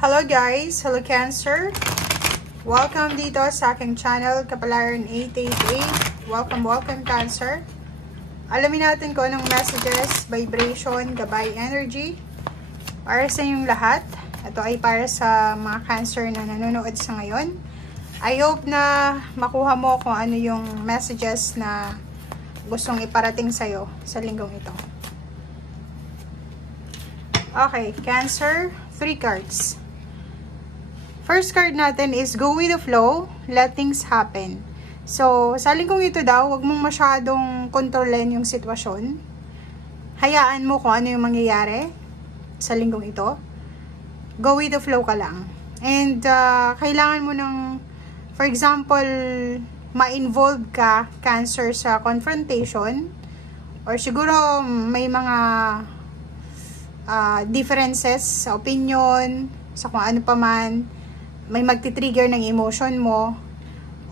Hello guys! Hello Cancer! Welcome dito sa aking channel, Kapalaran 888. Welcome Cancer! Alamin natin kung anong messages, vibration, gabay energy para sa inyong lahat. Ito ay para sa mga Cancer na nanonood sa ngayon. I hope na makuha mo kung ano yung messages na gustong iparating sa'yo sa linggong ito. Okay, Cancer, 3 cards. First card natin is go with the flow, let things happen. So, sa linggong ito daw, huwag mong masyadong kontrolin yung sitwasyon. Hayaan mo kung ano yung mangyayari sa linggong ito. Go with the flow ka lang. And, kailangan mo ng, for example, ma-involve ka, Cancer, sa confrontation. Or siguro, may mga differences sa opinion, sa kung ano pa man, may magti-trigger ng emotion mo,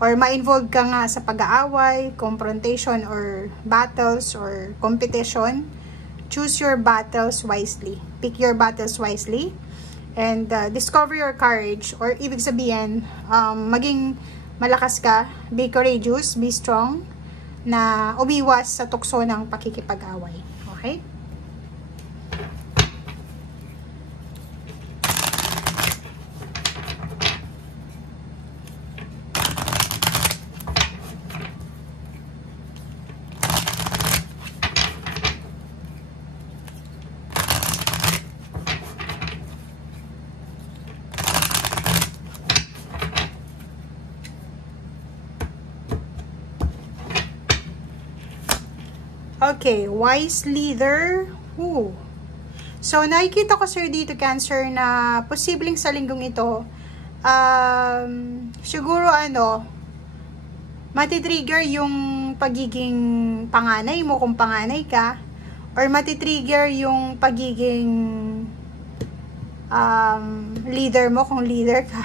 or ma-involve ka nga sa pag-aaway, confrontation, or battles, or competition. Choose your battles wisely. Pick your battles wisely. And discover your courage, or ibig sabihin, maging malakas ka, be courageous, be strong, na umiwas sa tukso ng pakikipag-away. Okay? Okay, wise leader. Ooh. So, nakikita ko sir dito, Cancer, na posibleng sa linggong ito, siguro matitrigger yung pagiging panganay mo kung panganay ka, or matitrigger yung pagiging leader mo kung leader ka,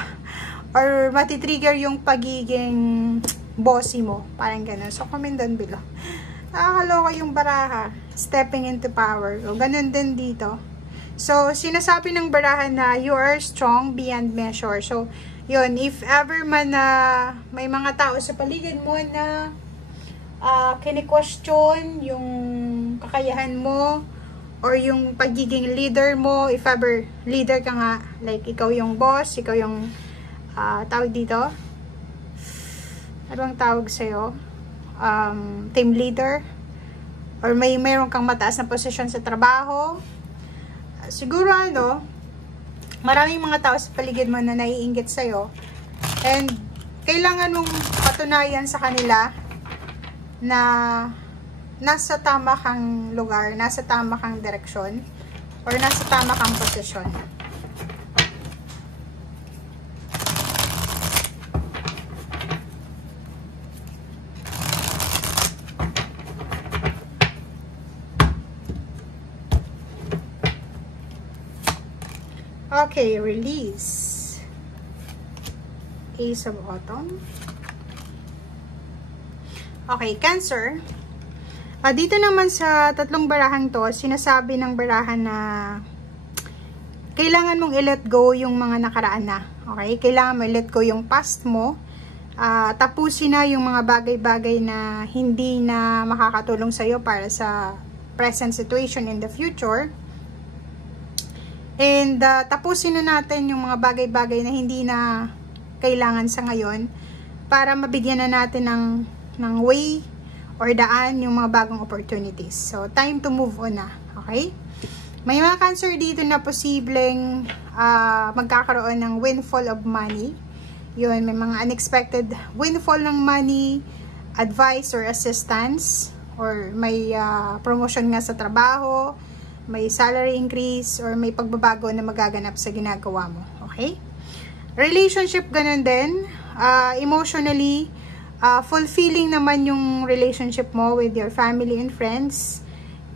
or matitrigger yung pagiging bossy mo, parang ganun. So, comment down below. Nakakaloka yung baraha. Stepping into power. O, ganun din dito. So, sinasabi ng baraha na you are strong beyond measure. So, yun. If ever man na may mga tao sa paligid mo na kini-question yung kakayahan mo or yung pagiging leader mo, if ever leader ka nga, like ikaw yung boss, ikaw yung tawag dito. Ano bang tawag sa'yo? Team leader, or mayroon kang mataas na posisyon sa trabaho, siguro maraming mga tao sa paligid mo na naiinggit sa'yo, and kailangan mong patunayan sa kanila na nasa tama kang lugar, nasa tama kang direksyon, or nasa tama kang posisyon. Okay, release. Ace of Autumn. Okay, Cancer. Dito naman sa tatlong barahang to, sinasabi ng barahan na kailangan mong i-let go yung mga nakaraan na. Okay? Kailangan mo i-let go yung past mo. Tapusin na yung mga bagay-bagay na hindi na makakatulong sa'yo para sa present situation in the future. And tapusin na natin yung mga bagay-bagay na hindi na kailangan sa ngayon para mabigyan na natin ng way or daan yung mga bagong opportunities. So, time to move on na. Okay? May mga Cancer dito na posibleng magkakaroon ng windfall of money. Yun, may mga unexpected windfall ng money, advice or assistance, or may promotion nga sa trabaho, may salary increase, or may pagbabago na magaganap sa ginagawa mo. Okay? Relationship, ganun din. Emotionally, fulfilling naman yung relationship mo with your family and friends.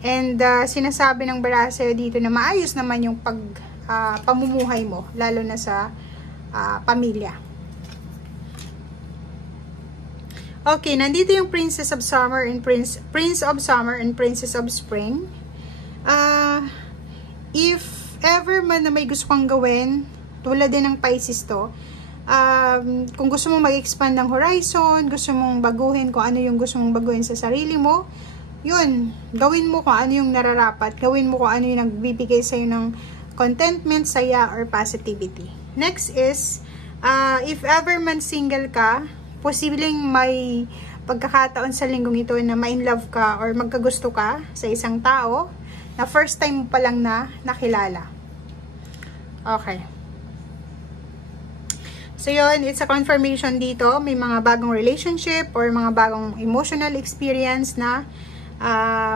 And sinasabi ng baraha sa'yo dito na maayos naman yung pamumuhay mo, lalo na sa pamilya. Okay, nandito yung Princess of Summer and Prince of Summer and Princess of Spring. If ever man na may gusto kang gawin, Tulad din ng Pisces to. Kung gusto mong mag-expand ng horizon, gusto mong baguhin kung ano yung gusto mong baguhin sa sarili mo, yun, gawin mo kung ano yung nararapat. Gawin mo kung ano yung nagbibigay sa'yo ng contentment, saya, or positivity. Next is, if ever man single ka, posibleng may pagkakataon sa linggong ito na ma-in love ka or magkagusto ka sa isang tao na first time mo pa lang na nakilala. Okay. So yun, it's a confirmation dito. May mga bagong relationship or mga bagong emotional experience na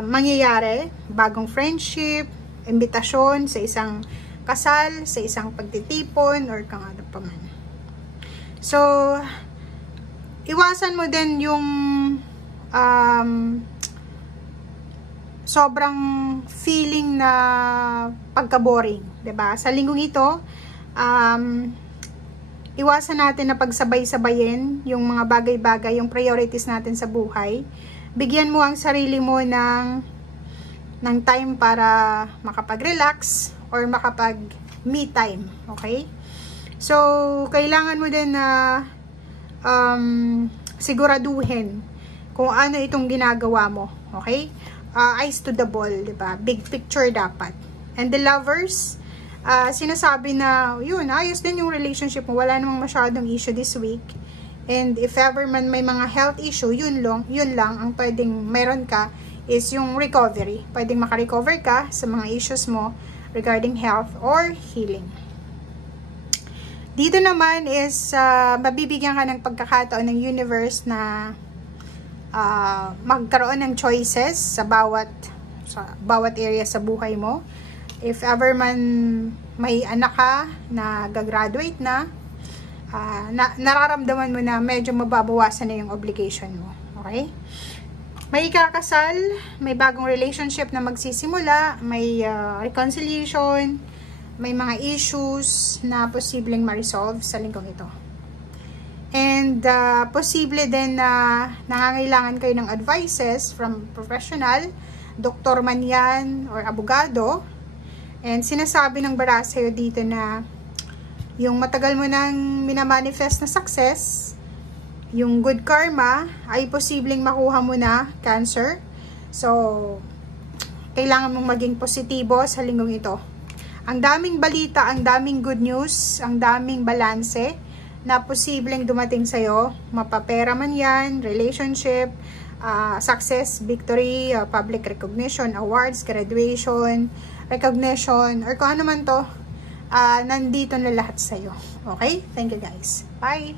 mangyayari. Bagong friendship, imbitasyon sa isang kasal, sa isang pagtitipon, or kung ano pa man. So, iwasan mo din yung sobrang feeling na pagka-boring, 'di ba? Sa linggong ito, iwasan natin na pagsabay-sabayin yung mga bagay-bagay, yung priorities natin sa buhay. Bigyan mo ang sarili mo ng time para makapag-relax or makapag-me time, okay? So, kailangan mo din na siguraduhin kung ano itong ginagawa mo, okay? Eyes to the ball, diba? Big picture dapat. And the lovers, sinasabi na, yun, ayos din yung relationship mo, wala namang masyadong issue this week. And if ever man may mga health issue, yun lang ang pwedeng meron ka is yung recovery. Pwedeng makarecover ka sa mga issues mo regarding health or healing. Dito naman is mabibigyan ka ng pagkakataon ng universe na magkaroon ng choices sa bawat area sa buhay mo. If ever man may anak ka na gagraduate na, nararamdaman mo na medyo mababawasan na yung obligation mo. Okay? May ikakasal, may bagong relationship na magsisimula, may reconciliation, may mga issues na posibleng ma-resolve sa linggong ito. And posible din na nangangailangan kayo ng advices from professional, doktor man yan, or abogado. And sinasabi ng bara sa'yo dito na yung matagal mo nang minamanifest na success, yung good karma, ay posibleng makuha mo na, Cancer. So, kailangan mong maging positibo sa linggong ito. Ang daming balita, ang daming good news, ang daming balanse na posibleng dumating sa'yo. Mapapera man yan, relationship, success, victory, public recognition, awards, graduation, recognition, or kung ano man to, nandito na lahat sa'yo. Okay? Thank you guys. Bye!